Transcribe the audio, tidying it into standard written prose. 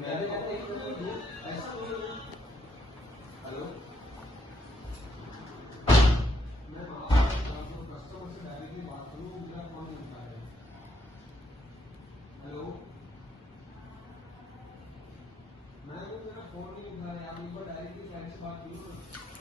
मैंने ऐसा कोई हेलो मैं कस्टमर से डायरेक्टली बात करूँ मेरा फोन नहीं उठा रहे। हेलो मैं मेरा फोन नहीं उठा रहे, आप एक बार डायरेक्टली क्लाइंट से बात करो।